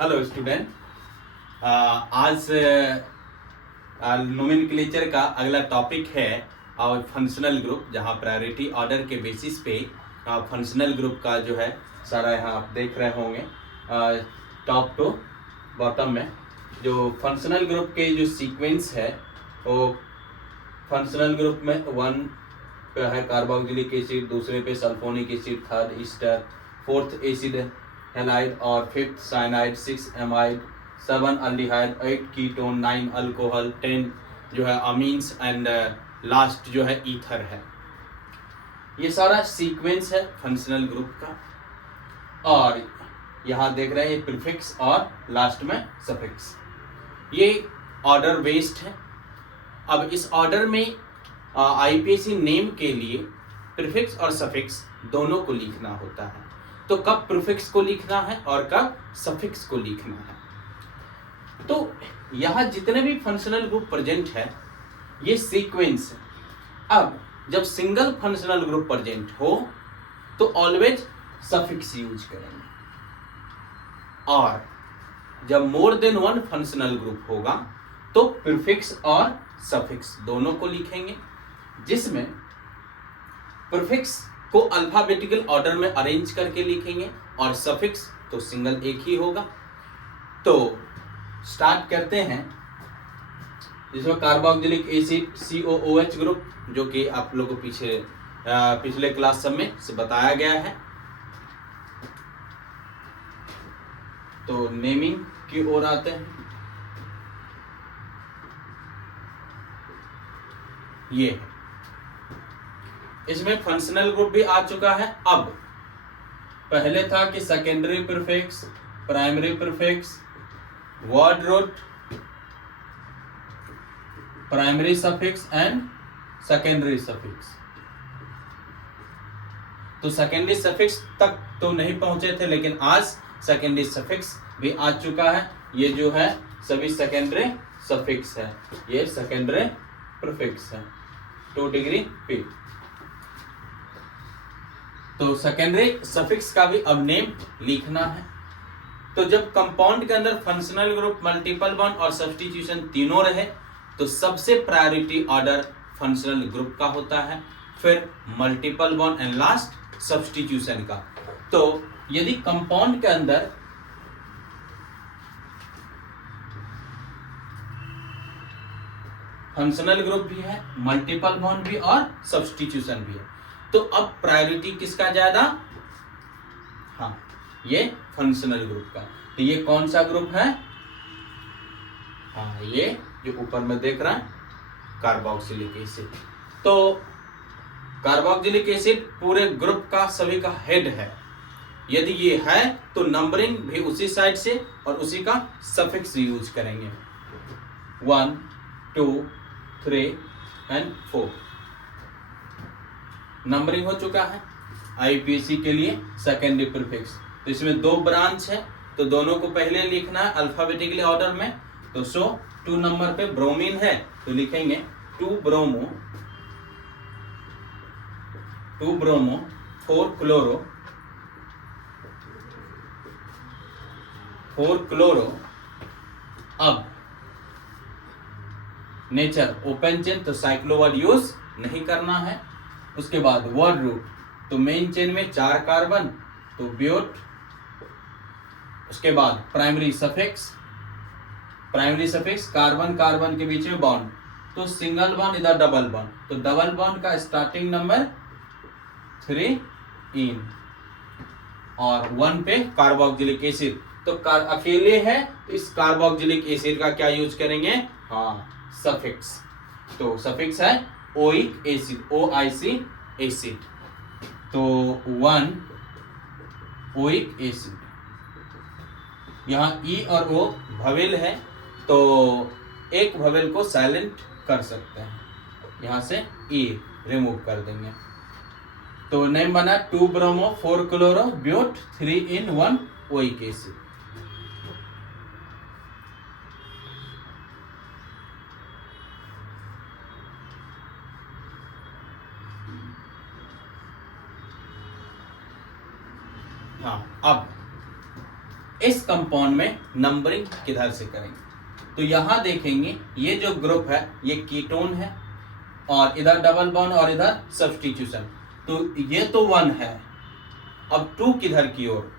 Hello student. आज nomenclature का अगला टॉपिक है और फंक्शनल ग्रुप, जहां प्रायोरिटी ऑर्डर के बेसिस पे फंक्शनल ग्रुप का जो है सारा यहाँ आप देख रहे होंगे टॉप टू बॉटम में। जो फंक्शनल ग्रुप के जो सीक्वेंस है वो फंक्शनल ग्रुप में 1 पे है कार्बोक्सिलिक एसिड, दूसरे पे sulphonic acid, third ester, fourth acid halide और fifth cyanide, 6 amide, 7 aldehyde, 8 ketone, 9 alcohol, 10 जो है अमीन्स एंड लास्ट जो है ईथर है। ये सारा सीक्वेंस है फंक्शनल ग्रुप का। और यहाँ देख रहे हैं ये प्रीफिक्स और लास्ट में सफिक्स, ये ऑर्डर बेस्ड है। अब इस ऑर्डर में आईपीएसी नेम के लिए प्रीफिक्स और सफिक्स दोनों को लिखना होता है। तो कब प्रीफिक्स को लिखना है और कब सफिक्स को लिखना है। तो यहाँ जितने भी फंक्शनल ग्रुप प्रेजेंट है ये सीक्वेंस है। अब जब सिंगल फंक्शनल ग्रुप प्रेजेंट हो तो ऑलवेज सफिक्स यूज करेंगे, और जब more than one functional group होगा तो प्रीफिक्स और सफिक्स दोनों को लिखेंगे, जिसमें प्रीफिक्स को अल्फाबेटिकल ऑर्डर में अरेंज करके लिखेंगे और सफिक्स तो सिंगल एक ही होगा। तो स्टार्ट करते हैं, जिसमें कार्बोक्सिलिक एसिड COOH ग्रुप, जो कि आप लोगों को पिछले क्लास सब में से बताया गया है। तो नेमिंग की ओर आते हैं। ये है, इसमें फंक्शनल ग्रुप भी आ चुका है। अब पहले था कि secondary prefix, primary prefix, word root, primary suffix and secondary suffix. तो सेकेंडरी सफिक्स तक तो नहीं पहुंचे थे, लेकिन आज सेकेंडरी सफिक्स भी आ चुका है। ये जो है सभी सेकेंडरी सफिक्स है, ये सेकेंडरी प्रीफिक्स है 2 डिग्री P। तो सेकेंडरी सफिक्स का भी अब नेम लिखना है। तो जब कंपाउंड के अंदर फंक्शनल ग्रुप, मल्टीपल बॉन्ड और सब्स्टिट्यूशन तीनों रहे तो सबसे प्रायोरिटी ऑर्डर फंक्शनल ग्रुप का होता है, फिर multiple bond and last substitution का। तो यदि कंपाउंड के अंदर फंक्शनल ग्रुप भी है, मल्टीपल बॉन्ड भी और सब्स्टिट्यूशन भी है, तो अब प्रायोरिटी किसका ज्यादा? हाँ, ये फंक्शनल ग्रुप का। तो ये कौन सा ग्रुप है? हाँ, ये जो ऊपर में देख रहा है कार्बोक्सिलिक एसिड। तो कार्बोक्सिलिक एसिड पूरे ग्रुप का सभी का हेड है। यदि ये है तो नंबरिंग भी उसी साइड से और उसी का सफिक्स यूज करेंगे, 1 2 3 एंड 4। नंबरिंग हो चुका है आईपीएसी के लिए सेकेंडरी प्रीफिक्स। तो इसमें 2 ब्रांच है, तो दोनों को पहले लिखना है अल्फाबेटिकली ऑर्डर में। तो 2 नंबर पे ब्रोमीन है तो लिखेंगे 2 ब्रोमो, 4 क्लोरो, 4 क्लोरो। अब नेचर ओपन चेन, तो साइक्लोवर्ड यूज नहीं करना है। उसके बाद वर्ड रूट, तो मेन चेन में 4 कार्बन, तो ब्यूट। उसके बाद प्राइमरी सफिक्स, कार्बन कार्बन के बीच में बॉन्ड, तो सिंगल बॉन्ड इधर डबल बॉन्ड, तो डबल बॉन्ड का स्टार्टिंग नंबर 3 इन, और 1 पे कार्बोक्सिलिक एसिड। तो अकेले है तो इस कार्बोक्सिलिक एसिड का क्या यूज करेंगे? हाँ, सफिक्स। तो सफिक्स है ओइक एसिड, OIC एसिड। तो 1 ओइक एसिड। यहाँ E और O भवेल है, तो एक भवेल को साइलेंट कर सकते हैं, यहां से E रिमूव कर देंगे। तो नेम बना 2 bromo, 4 chloro, but, 3 in 1 oic acid. हाँ, अब इस कंपाउंड में नंबरिंग किधर से करेंगे? तो यहां देखेंगे ये जो ग्रुप है ये कीटोन है और इधर डबल बॉन्ड और इधर सब्स्टिट्यूशन, तो ये तो 1 है। अब 2 किधर की ओर,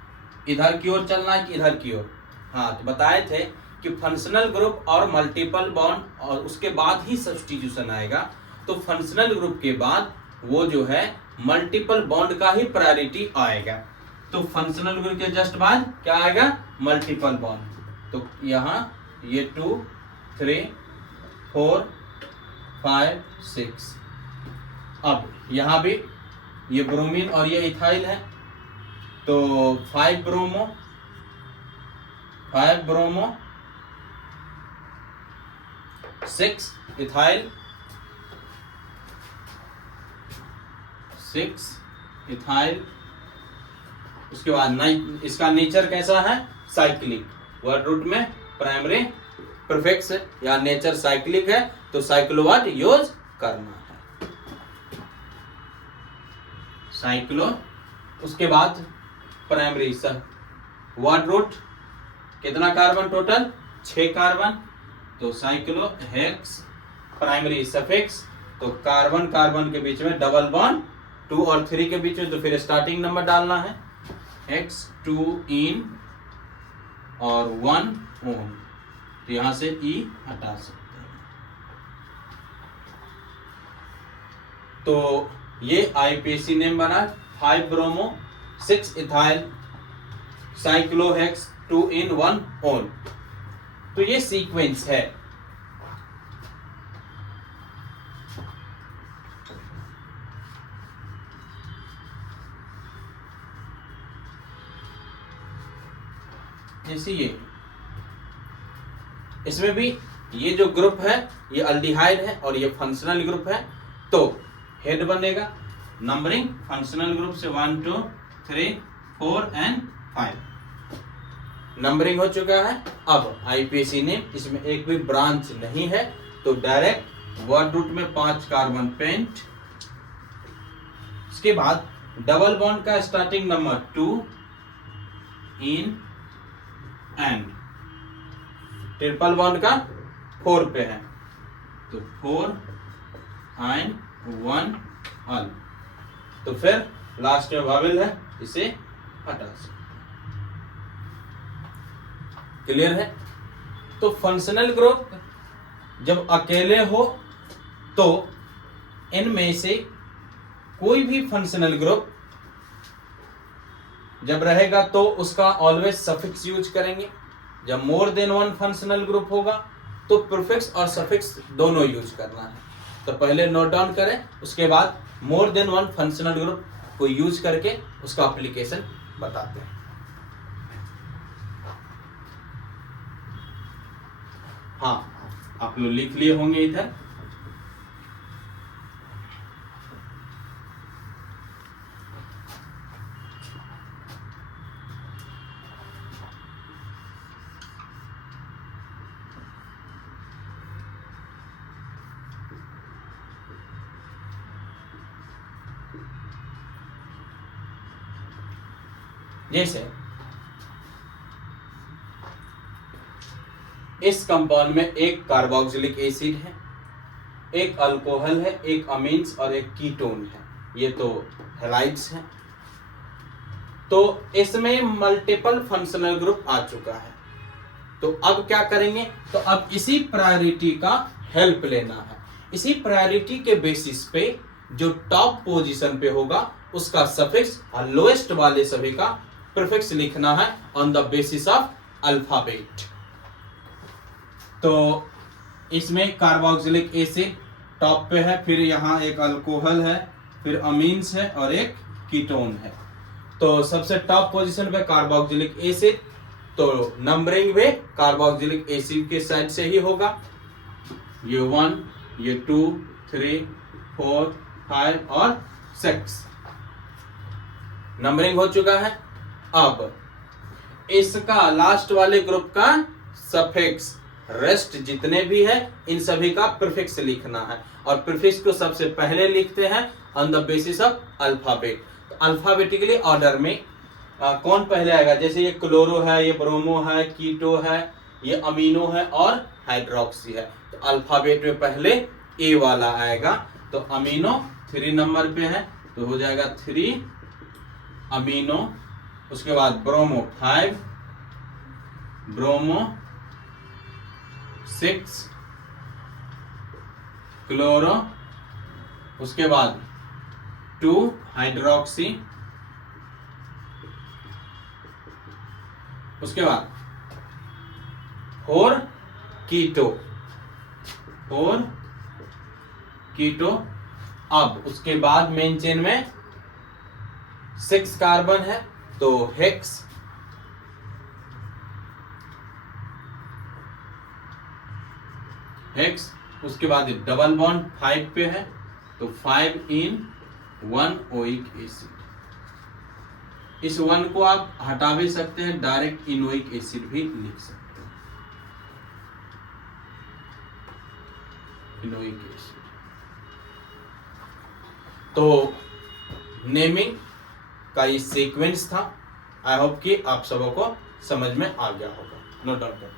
इधर की ओर चलना है कि इधर की ओर? हाँ, तो बताए थे कि फंक्शनल ग्रुप और मल्टीपल बॉन्ड और उसके बाद ही सब्स्टिट्यूशन आएगा। तो फंक्शनल ग्रुप के बाद वो जो है मल्टीपल बॉन्ड का ही प्रायोरिटी आएगा। तो फंक्शनल ग्रुप के जस्ट बाद क्या आएगा? Multiple bond. तो यहाँ ये 2 3 4 5 6। अब यहाँ भी ये ब्रोमीन और ये इथाइल है, तो 5 ब्रोमो 6 इथाइल 6 इथाइल। उसके बाद इसका नेचर कैसा है? साइक्लिक। वर्ड रूट में प्राइमरी प्रीफिक्स या नेचर साइक्लिक है, तो साइक्लो वर्ड यूज करना है, साइक्लो। उसके बाद प्राइमरी वर्ड रूट कितना कार्बन? टोटल 6 कार्बन, तो साइक्लो हेक्स। प्राइमरी सफिक्स, तो कार्बन कार्बन के बीच में डबल बॉन्ड 2 और 3 के बीच में, तो फिर स्टार्टिंग नंबर डालना है x 2 इन और 1 ओम, तो यहां से E हटा सकते हैं। तो ये IPC नेम बना 5 ब्रोमो 6 इथाइल साइक्लोहेक्स 2 इन 1 ओन। तो ये सीक्वेंस है। जैसे ये इसमें भी ये जो ग्रुप है ये अल्डिहाइड है और ये फंक्शनल ग्रुप है, तो हेड बनेगा नंबरिंग फंक्शनल ग्रुप से 1 2 3 4 एंड 5 नंबरिंग हो चुका है। अब आईपीसी नेम, इसमें एक भी ब्रांच नहीं है, तो डायरेक्ट वर्ड रूट में 5 कार्बन पेंट। उसके बाद डबल बॉन्ड का starting number 2 in and triple bond का 4 पे है, तो 4 एंड 1 अल, तो फिर लास्ट में वावेल है, इसे हटा सकते। क्लियर है? तो फंक्शनल ग्रुप जब अकेले हो तो इनमें से कोई भी फंक्शनल ग्रुप जब रहेगा तो उसका ऑलवेज सफिक्स यूज करेंगे। जब मोर देन 1 फंक्शनल ग्रुप होगा तो प्रीफिक्स और सफिक्स दोनों यूज करना है। तो पहले नोट डाउन करें, उसके बाद मोर देन 1 फंक्शनल ग्रुप को यूज करके उसका एप्लीकेशन बताते हैं। हाँ, आप लोग लिख लिए होंगे इधर। जैसे इस कंपाउंड में एक कार्बोक्सिलिक एसिड है, एक अल्कोहल है, एक अमीन्स और एक कीटोन है, ये तो हैलाइड्स हैं। तो इसमें मल्टीपल फंक्शनल ग्रुप आ चुका है। तो अब क्या करेंगे? तो अब इसी प्रायोरिटी का हेल्प लेना है। इसी प्रायोरिटी के बेसिस पे जो टॉप पोजीशन पे होगा उसका सफिक्स और लोएस्ट वाले सभी का प्रीफिक्स लिखना है on the basis of alphabet. तो इसमें कार्बोक्सिलिक एसिड टॉप पे है, फिर यहाँ एक अल्कोहल है, फिर अमीन्स है और एक कीटोन है। तो सबसे टॉप पोजीशन पे कार्बोक्सिलिक एसिड, तो नंबरिंग भी कार्बोक्सिलिक एसिड के साइड से ही होगा। ये 1, ये 2, 3, 4, 5 और 6 नंबरिंग हो चुका है। अब इसका लास्ट वाले ग्रुप का सफिक्स, रेस्ट जितने भी है इन सभी का प्रीफिक्स लिखना है, और प्रीफिक्स को सबसे पहले लिखते हैं on the basis of alphabet. तो अल्फाबेटिकली ऑर्डर में कौन पहले आएगा, जैसे ये क्लोरो है, ये ब्रोमो है, कीटो है, ये अमीनो है और हाइड्रोक्सी है। तो अल्फाबेट में पहले ए वाला आएगा। तो अमीनो 3 नंबर पे है, तो हो जाएगा 3 अमीनो। उसके बाद ब्रोमो 5, ब्रोमो 6, क्लोरो, उसके बाद 2 हाइड्रोक्सी, उसके बाद 4 कीटो, 4 कीटो। अब उसके बाद मेन चेन में 6 कार्बन है, तो हेक्स, हेक्स। उसके बाद डबल बॉन्ड 5 पे है, तो 5 इन 1 ओइक एसिड। इस 1 को आप हटा भी सकते हैं, डायरेक्ट इनोइक एसिड भी लिख सकते हैं, इनोइक एसिड। तो नेमिंग का ये सीक्वेंस था। आई होप कि आप सबों को समझ में आ गया होगा। No doubt.